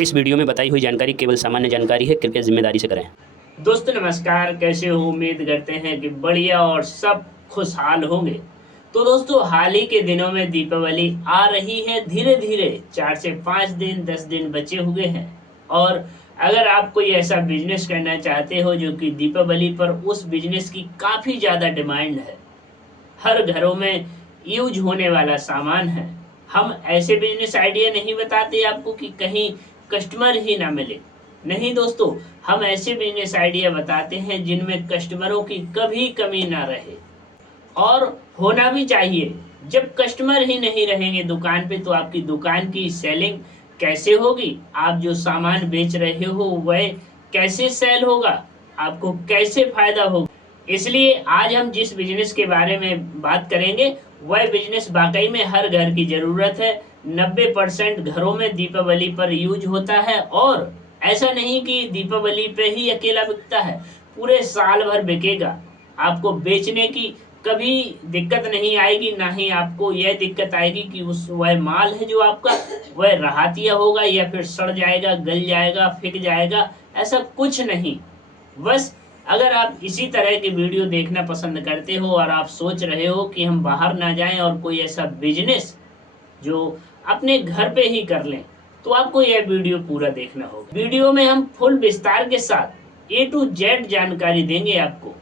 इस वीडियो में बताई हुई जानकारी केवल सामान्य जानकारी है, कृपया जिम्मेदारी से करें। दोस्तों नमस्कार, कैसे हो? उम्मीद करते हैं कि बढ़िया और सब खुशहाल होंगे। तो दोस्तों हाल ही के दिनों में दीपावली आ रही है, धीरे धीरे 4 से 5 दिन 10 दिन बचे हुए हैं। और अगर आप कोई ऐसा बिजनेस करना चाहते हो जो कि दीपावली पर उस बिजनेस की काफ़ी ज़्यादा डिमांड है, हर घरों में यूज होने वाला सामान है, हम ऐसे बिजनेस आइडिया नहीं बताते आपको कि कहीं कस्टमर ही ना मिले। नहीं दोस्तों, हम ऐसे बिजनेस आइडिया बताते हैं जिनमें कस्टमरों की कभी कमी ना रहे, और होना भी चाहिए। जब कस्टमर ही नहीं रहेंगे दुकान पे तो आपकी दुकान की सेलिंग कैसे होगी? आप जो सामान बेच रहे हो वह कैसे सेल होगा? आपको कैसे फायदा होगा? इसलिए आज हम जिस बिजनेस के बारे में बात करेंगे वह बिजनेस वाकई में हर घर की जरूरत है। 90% घरों में दीपावली पर यूज होता है, और ऐसा नहीं कि दीपावली पे ही अकेला बिकता है, पूरे साल भर बिकेगा। आपको बेचने की कभी दिक्कत नहीं आएगी, ना ही आपको यह दिक्कत आएगी कि उस वह माल है जो आपका वह रहातिया होगा या फिर सड़ जाएगा, गल जाएगा, फिक जाएगा। ऐसा कुछ नहीं। बस अगर आप इसी तरह की वीडियो देखना पसंद करते हो और आप सोच रहे हो कि हम बाहर ना जाएं और कोई ऐसा बिजनेस जो अपने घर पे ही कर लें, तो आपको यह वीडियो पूरा देखना होगा। वीडियो में हम फुल विस्तार के साथ A to Z जानकारी देंगे आपको।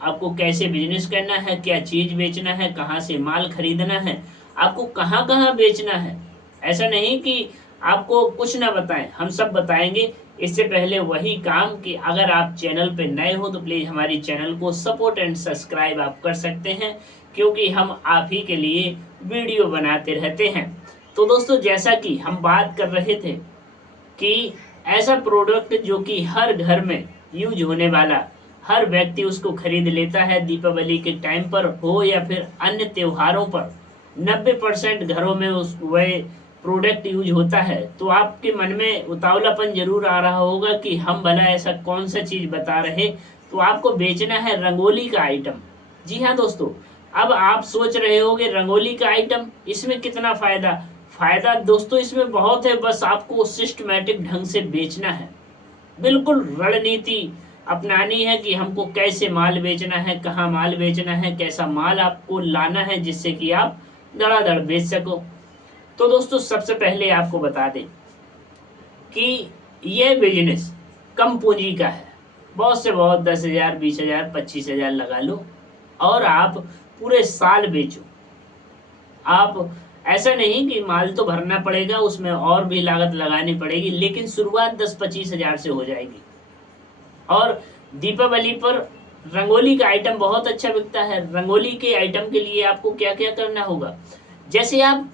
आपको कैसे बिजनेस करना है, क्या चीज बेचना है, कहाँ से माल खरीदना है, आपको कहाँ कहाँ बेचना है। ऐसा नहीं कि आपको कुछ ना बताएं, हम सब बताएंगे। इससे पहले वही काम कि अगर आप चैनल पे नए हो तो प्लीज हमारी चैनल को सपोर्ट एंड सब्सक्राइब आप कर सकते हैं, क्योंकि हम आप ही के लिए वीडियो बनाते रहते हैं। तो दोस्तों जैसा कि हम बात कर रहे थे कि ऐसा प्रोडक्ट जो कि हर घर में यूज होने वाला, हर व्यक्ति उसको खरीद लेता है दीपावली के टाइम पर हो या फिर अन्य त्योहारों पर, 90% घरों में उस वह प्रोडक्ट यूज होता है। तो आपके मन में उतावलापन जरूर आ रहा होगा कि हम भला ऐसा कौन सा चीज बता रहे। तो आपको बेचना है रंगोली का आइटम। जी हाँ दोस्तों, अब आप सोच रहे होगे रंगोली का आइटम, इसमें कितना फायदा? फायदा दोस्तों इसमें बहुत है, बस आपको सिस्टमैटिक ढंग से बेचना है। बिल्कुल रणनीति अपनानी है कि हमको कैसे माल बेचना है, कहाँ माल बेचना है, कैसा माल आपको लाना है जिससे कि आप धड़ाधड़ बेच सको। तो दोस्तों सबसे पहले आपको बता दें कि यह बिजनेस कम पूंजी का है। बहुत से बहुत 10,000, 20,000, 25,000 लगा लो और आप पूरे साल बेचो। आप ऐसा नहीं कि माल तो भरना पड़ेगा, उसमें और भी लागत लगानी पड़ेगी, लेकिन शुरुआत 10-25,000 से हो जाएगी। और दीपावली पर रंगोली का आइटम बहुत अच्छा बिकता है। रंगोली के आइटम के लिए आपको क्या क्या करना होगा, जैसे आप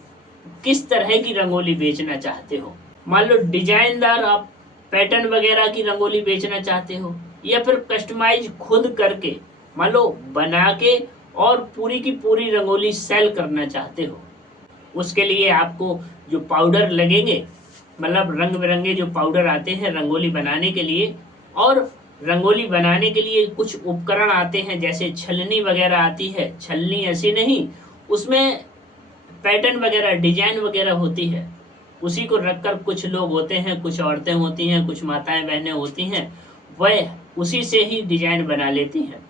किस तरह की रंगोली बेचना चाहते हो। मान लो डिजाइनदार आप पैटर्न वगैरह की रंगोली बेचना चाहते हो, या फिर कस्टमाइज खुद करके मान लो बना के और पूरी की पूरी रंगोली सेल करना चाहते हो। उसके लिए आपको जो पाउडर लगेंगे, मतलब रंग बिरंगे जो पाउडर आते हैं रंगोली बनाने के लिए, और रंगोली बनाने के लिए कुछ उपकरण आते हैं, जैसे छलनी वगैरह आती है। छलनी ऐसी नहीं, उसमें पैटर्न वगैरह डिजाइन वगैरह होती है, उसी को रखकर कुछ लोग होते हैं, कुछ औरतें होती हैं, कुछ माताएं बहनें होती हैं, वह उसी से ही डिजाइन बना लेती हैं।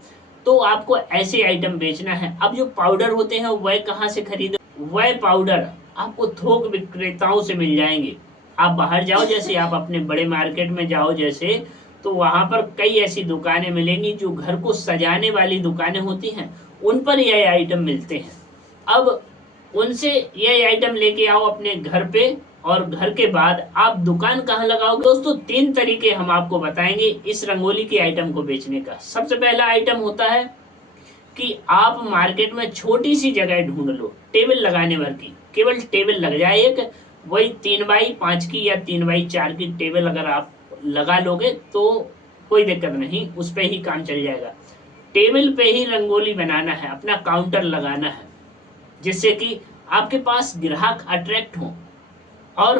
तो आपको ऐसे आइटम बेचना है। अब जो पाउडर होते हैं वह कहाँ से खरीदो? वह पाउडर आपको थोक विक्रेताओं से मिल जाएंगे। आप बाहर जाओ, जैसे आप अपने बड़े मार्केट में जाओ जैसे, तो वहां पर कई ऐसी दुकानें मिलेंगी जो घर को सजाने वाली दुकानें होती हैं, उन पर यह आइटम मिलते हैं। अब उनसे यह आइटम लेके आओ अपने घर पे, और घर के बाद आप दुकान कहाँ लगाओगे? दोस्तों 3 तरीके हम आपको बताएंगे इस रंगोली के आइटम को बेचने का। सबसे पहला आइटम होता है कि आप मार्केट में छोटी सी जगह ढूंढ लो, टेबल लगाने भर की, केवल टेबल लग जाए एक, वही 3x5 की या 3x4 की टेबल अगर आप लगा लोगे तो कोई दिक्कत नहीं, उस पर ही काम चल जाएगा। टेबल पे ही रंगोली बनाना है, अपना काउंटर लगाना है, जिससे कि आपके पास ग्राहक अट्रैक्ट हो और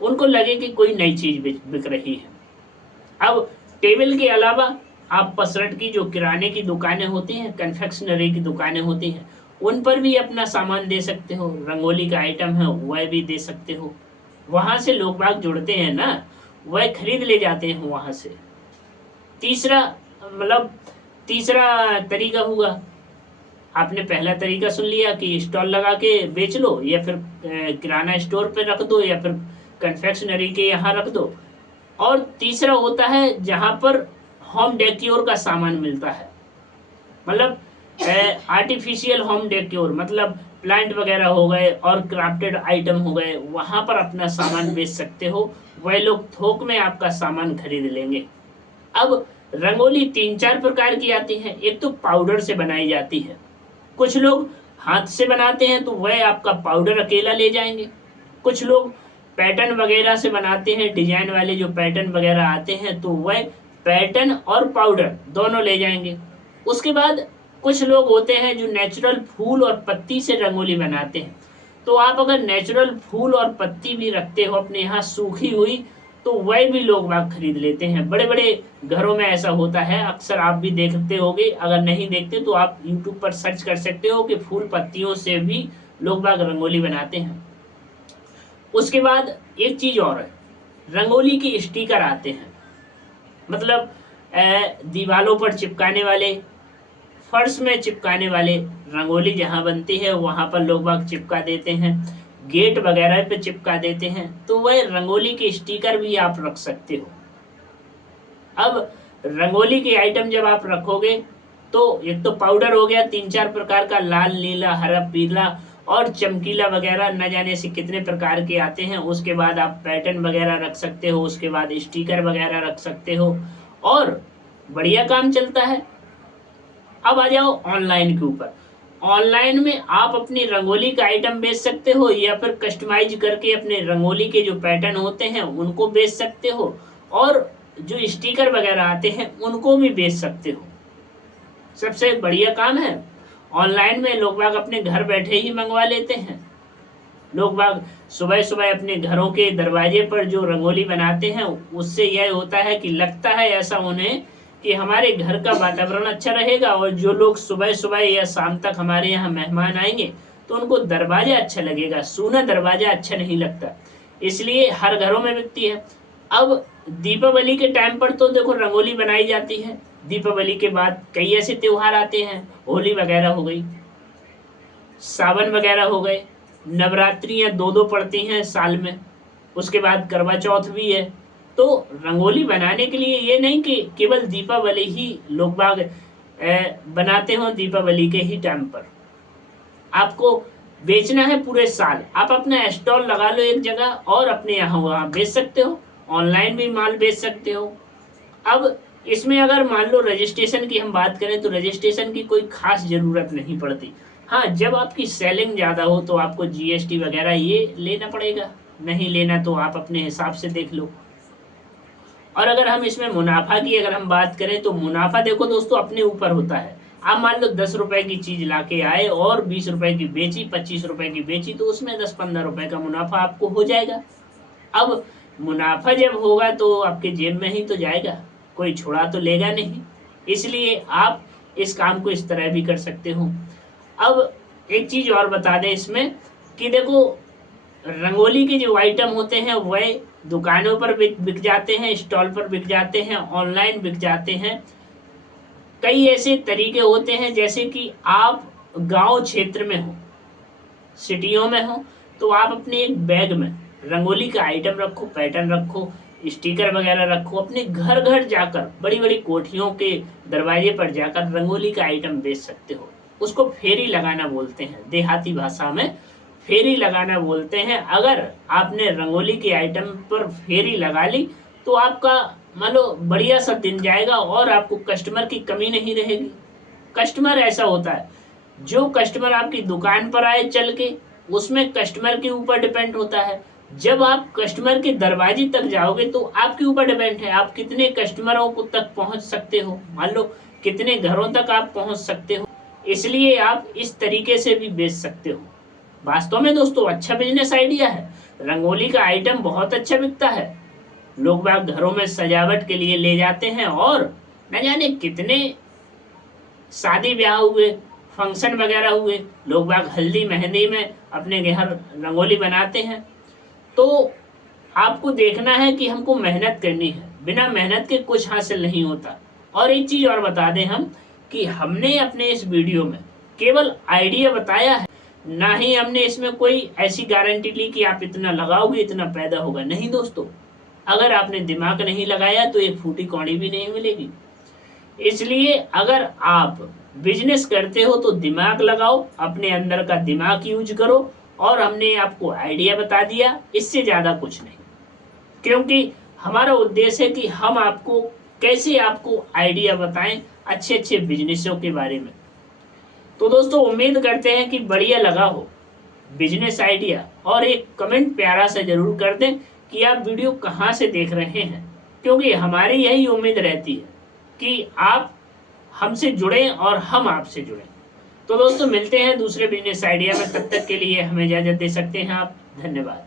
उनको लगे कि कोई नई चीज बिक रही है। अब टेबल के अलावा आप पसरट की जो किराने की दुकानें होती हैं, कन्फेक्शनरी की दुकानें होती हैं, उन पर भी अपना सामान दे सकते हो। रंगोली का आइटम है वह भी दे सकते हो। वहां से लोग बाग जुड़ते हैं ना, वह खरीद ले जाते हैं वहाँ से। तीसरा तरीका हुआ, आपने पहला तरीका सुन लिया कि स्टॉल लगा के बेच लो, या फिर किराना स्टोर पे रख दो, या फिर कन्फेक्शनरी के यहाँ रख दो। और तीसरा होता है जहाँ पर होम डेक्योर का सामान मिलता है, मतलब आर्टिफिशियल होम डेक्योर, मतलब प्लांट वगैरह हो गए और क्राफ्टेड आइटम हो गए, वहाँ पर अपना सामान बेच सकते हो। वह लोग थोक में आपका सामान खरीद लेंगे। अब रंगोली 3-4 प्रकार की आती है। एक तो पाउडर से बनाई जाती है, कुछ लोग हाथ से बनाते हैं तो वह आपका पाउडर अकेला ले जाएंगे। कुछ लोग पैटर्न वगैरह से बनाते हैं, डिजाइन वाले जो पैटर्न वगैरह आते हैं तो वह पैटर्न और पाउडर दोनों ले जाएंगे। उसके बाद कुछ लोग होते हैं जो नेचुरल फूल और पत्ती से रंगोली बनाते हैं, तो आप अगर नेचुरल फूल और पत्ती भी रखते हो अपने यहाँ सूखी हुई, तो वह भी लोग बाग खरीद लेते हैं। बड़े बड़े घरों में ऐसा होता है, अक्सर आप भी देखते होगे। अगर नहीं देखते तो आप YouTube पर सर्च कर सकते हो कि फूल पत्तियों से भी लोग बाग रंगोली बनाते हैं। उसके बाद एक चीज और है, रंगोली की स्टिकर आते हैं, मतलब दीवालों पर चिपकाने वाले, फर्श में चिपकाने वाले। रंगोली जहाँ बनती है वहां पर लोग बाग चिपका देते हैं, गेट वगैरह पे चिपका देते हैं, तो वह रंगोली के स्टिकर भी आप रख सकते हो। अब रंगोली के आइटम जब आप रखोगे तो एक तो पाउडर हो गया 3-4 प्रकार का, लाल, नीला, हरा, पीला और चमकीला वगैरह, न जाने से कितने प्रकार के आते हैं। उसके बाद आप पैटर्न वगैरह रख सकते हो, उसके बाद स्टिकर वगैरह रख सकते हो और बढ़िया काम चलता है। अब आ जाओ ऑनलाइन के ऊपर। ऑनलाइन में आप अपनी रंगोली का आइटम बेच सकते हो, या फिर कस्टमाइज करके अपने रंगोली के जो पैटर्न होते हैं उनको बेच सकते हो, और जो स्टिकर वगैरह आते हैं उनको भी बेच सकते हो। सबसे बढ़िया काम है। ऑनलाइन में लोग बाग अपने घर बैठे ही मंगवा लेते हैं। लोग बाग सुबह सुबह अपने घरों के दरवाजे पर जो रंगोली बनाते हैं, उससे यह होता है कि लगता है ऐसा उन्हें कि हमारे घर का वातावरण अच्छा रहेगा, और जो लोग सुबह सुबह या शाम तक हमारे यहाँ मेहमान आएंगे तो उनको दरवाजा अच्छा लगेगा। सूना दरवाजा अच्छा नहीं लगता, इसलिए हर घरों में बिकती है। अब दीपावली के टाइम पर तो देखो रंगोली बनाई जाती है। दीपावली के बाद कई ऐसे त्योहार आते हैं, होली वगैरह हो गई, सावन वगैरह हो गए, नवरात्रियां 2-2 पड़ती हैं साल में, उसके बाद करवा चौथ भी है। तो रंगोली बनाने के लिए ये नहीं कि केवल दीपावली ही लोग बाग बनाते हो, दीपावली के ही टाइम पर। आपको बेचना है पूरे साल, आप अपना स्टॉल लगा लो एक जगह और अपने यहाँ वहाँ बेच सकते हो। ऑनलाइन भी माल बेच सकते हो। अब इसमें अगर मान लो रजिस्ट्रेशन की हम बात करें तो रजिस्ट्रेशन की कोई खास जरूरत नहीं पड़ती। हाँ, जब आपकी सेलिंग ज़्यादा हो तो आपको GST वगैरह ये लेना पड़ेगा, नहीं लेना तो आप अपने हिसाब से देख लो। और अगर हम इसमें मुनाफा की अगर हम बात करें तो मुनाफा देखो दोस्तों अपने ऊपर होता है। आप मान लो 10 रुपए की चीज लाके आए और 20 रुपए की बेची, 25 रुपए की बेची, तो उसमें 10-15 रुपए का मुनाफा आपको हो जाएगा। अब मुनाफा जब होगा तो आपके जेब में ही तो जाएगा, कोई छुड़ा तो लेगा नहीं। इसलिए आप इस काम को इस तरह भी कर सकते हो। अब एक चीज और बता दें इसमें कि देखो रंगोली के जो आइटम होते हैं वह दुकानों पर बिक जाते हैं, स्टॉल पर बिक जाते हैं, ऑनलाइन बिक जाते हैं। कई ऐसे तरीके होते हैं, जैसे कि आप गांव क्षेत्र में हो, सिटियों में हो, तो आप अपने एक बैग में रंगोली का आइटम रखो, पैटर्न रखो, स्टिकर वगैरह रखो, अपने घर घर जाकर बड़ी बड़ी कोठियों के दरवाजे पर जाकर रंगोली का आइटम बेच सकते हो। उसको फेरी लगाना बोलते हैं, देहाती भाषा में फेरी लगाना बोलते हैं। अगर आपने रंगोली के आइटम पर फेरी लगा ली तो आपका मान लो बढ़िया सा दिन जाएगा और आपको कस्टमर की कमी नहीं रहेगी। कस्टमर ऐसा होता है, जो कस्टमर आपकी दुकान पर आए चल के, उसमें कस्टमर के ऊपर डिपेंड होता है। जब आप कस्टमर के दरवाजे तक जाओगे तो आपके ऊपर डिपेंड है आप कितने कस्टमरों को तक पहुंच सकते हो, मान लो कितने घरों तक आप पहुंच सकते हो। इसलिए आप इस तरीके से भी बेच सकते हो। वास्तव में दोस्तों अच्छा बिजनेस आइडिया है। रंगोली का आइटम बहुत अच्छा बिकता है, लोग बाग घरों में सजावट के लिए ले जाते हैं, और न जाने कितने शादी ब्याह हुए, फंक्शन वगैरह हुए, लोग बाग हल्दी मेहंदी में अपने घर रंगोली बनाते हैं। तो आपको देखना है कि हमको मेहनत करनी है, बिना मेहनत के कुछ हासिल नहीं होता। और एक चीज और बता दें हम कि हमने अपने इस वीडियो में केवल आइडिया बताया है, ना ही हमने इसमें कोई ऐसी गारंटी ली कि आप इतना लगाओगे इतना पैदा होगा। नहीं दोस्तों, अगर आपने दिमाग नहीं लगाया तो एक फूटी कौड़ी भी नहीं मिलेगी। इसलिए अगर आप बिजनेस करते हो तो दिमाग लगाओ, अपने अंदर का दिमाग यूज करो, और हमने आपको आइडिया बता दिया, इससे ज्यादा कुछ नहीं। क्योंकि हमारा उद्देश्य है कि हम आपको कैसे आपको आइडिया बताएं अच्छे अच्छे बिजनेसों के बारे में। तो दोस्तों उम्मीद करते हैं कि बढ़िया लगा हो बिजनेस आइडिया, और एक कमेंट प्यारा सा जरूर कर दें कि आप वीडियो कहाँ से देख रहे हैं, क्योंकि हमारी यही उम्मीद रहती है कि आप हमसे जुड़ें और हम आपसे जुड़ें। तो दोस्तों मिलते हैं दूसरे बिजनेस आइडिया में, तब तक के लिए हमें इजाजत दे सकते हैं आप। धन्यवाद।